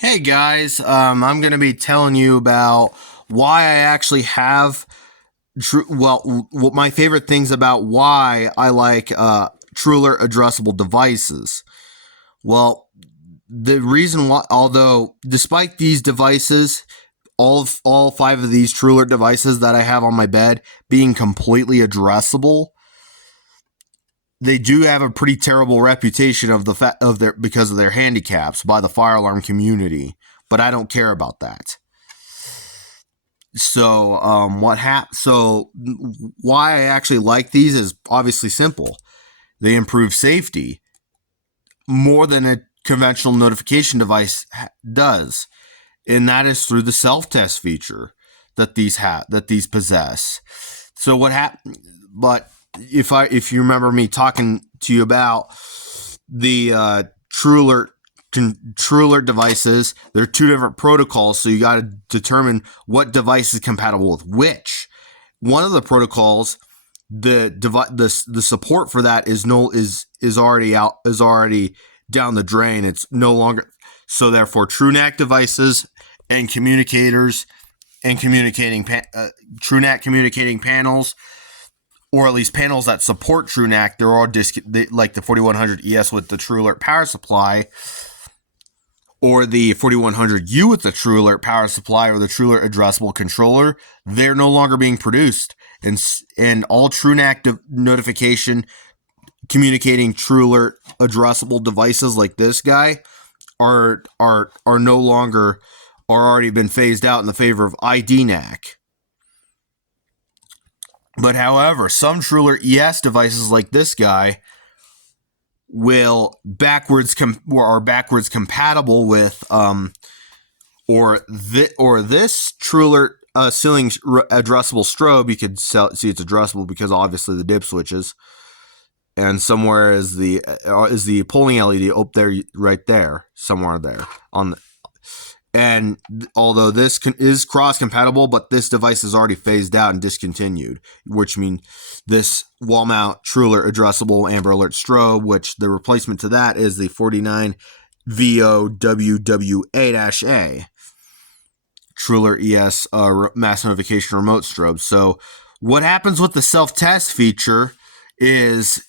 Hey guys, I'm going to be telling you about why I actually have what my favorite things about why I like TrueAlert addressable devices. Well, the reason why, although despite these devices, all five of these TrueAlert devices that I have on my bed being completely addressable, they do have a pretty terrible reputation of their because of their handicaps by the fire alarm community. But I don't care about that. So why I actually like these is obviously simple. They improve safety more than a conventional notification device does, and that is through the self-test feature that these possess. So what happened? But if you remember me talking to you about the TrueAlert devices, there are two different protocols, so you got to determine what device is compatible with which. One of the protocols, the support for that is already down the drain. It's no longer, so therefore TrueNAC devices and communicators and TrueNAC communicating panels, or at least panels that support TrueNAC, they're all like the 4100 ES with the TrueAlert power supply, or the 4100U with the TrueAlert power supply, or the TrueAlert addressable controller. They're no longer being produced, and all TrueNAC notification communicating TrueAlert addressable devices like this guy are no longer, are already been phased out in the favor of IDNAC. But however, some TrueAlert ES devices like this guy will backwards compatible with or this TrueAlert ceiling addressable strobe. You could see it's addressable because obviously the dip switches, and somewhere is the polling LED up there, right there, somewhere there on the. And although this is cross-compatible, but this device is already phased out and discontinued, which means this wall-mount TrueAlert addressable Amber Alert strobe, which the replacement to that is the 49VOWW8-A TrueAlert ES mass notification remote strobe. So what happens with the self-test feature is,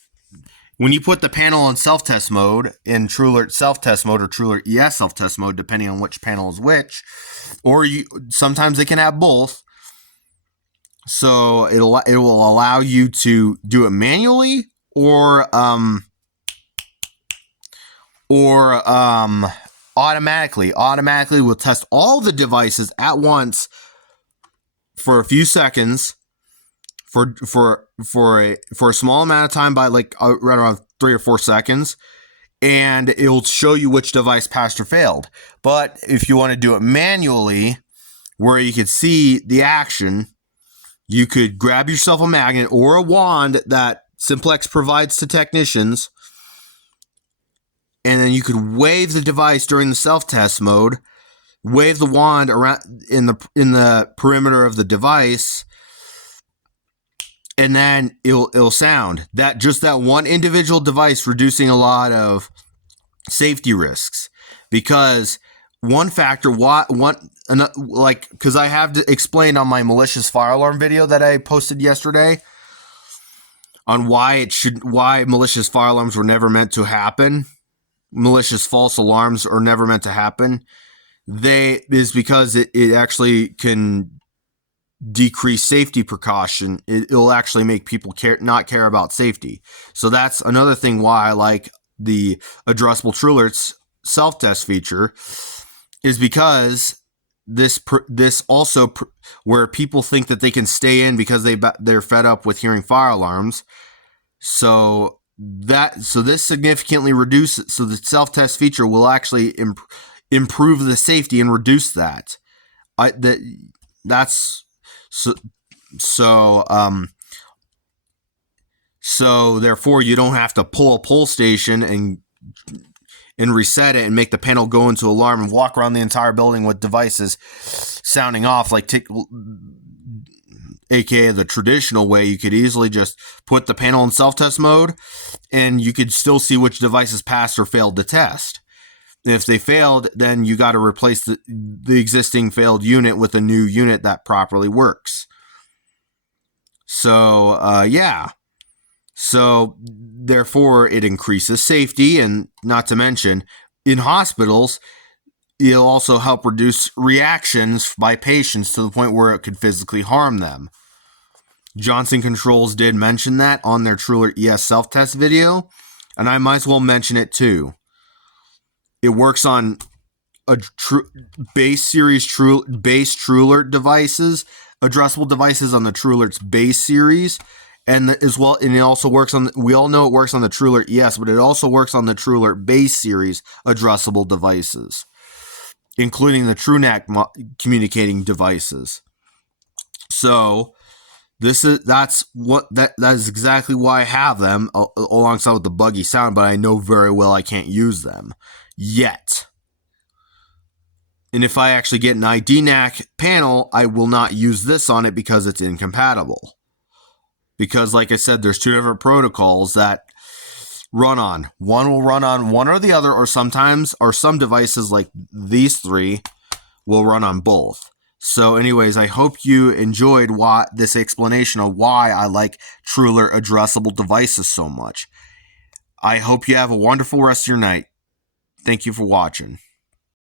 when you put the panel in self-test mode, in TrueAlert self-test mode or TrueAlert ES self-test mode, depending on which panel is which, or sometimes they can have both. So it will allow you to do it manually or automatically. Automatically will test all the devices at once for a few seconds, for a small amount of time, by like right around 3 or 4 seconds, and it'll show you which device passed or failed. But if you want to do it manually, where you could see the action, you could grab yourself a magnet or a wand that Simplex provides to technicians, and then you could wave the device during the self-test mode, wave the wand around in the perimeter of the device, and then it'll sound. That just that one individual device, reducing a lot of safety risks, because one factor, because I have explained on my malicious fire alarm video that I posted yesterday on why malicious fire alarms were never meant to happen. Malicious false alarms are never meant to happen. Is because it actually can decrease safety precaution. It'll actually make people not care about safety. So that's another thing why I like the addressable TrueAlert's self-test feature, is because this also where people think that they can stay in because they're fed up with hearing fire alarms. So this significantly reduces. So the self-test feature will actually improve the safety and reduce that. So therefore you don't have to pull a pull station and reset it and make the panel go into alarm and walk around the entire building with devices sounding off like aka the traditional way. You could easily just put the panel in self-test mode, and you could still see which devices passed or failed the test. If they failed, then you got to replace the existing failed unit with a new unit that properly works. So, yeah. So, therefore, it increases safety, and not to mention, in hospitals, it'll also help reduce reactions by patients to the point where it could physically harm them. Johnson Controls did mention that on their TrueAlert ES self-test video, and I might as well mention it too. It works on a base series base TrueAlert devices, addressable devices on the TrueAlert's base series, and as well, and it also works on. We all know it works on the TrueAlert ES, but it also works on the TrueAlert base series addressable devices, including the TrueNAC communicating devices. So that's exactly why I have them alongside with the buggy sound, but I know very well I can't use them yet. And if I actually get an IDNAC panel, I will not use this on it because it's incompatible. Because, like I said, there's two different protocols that run on. One will run on one or the other, or sometimes, or some devices like these three will run on both. So anyways, I hope you enjoyed this explanation of why I like TrueAlert addressable devices so much. I hope you have a wonderful rest of your night. Thank you for watching.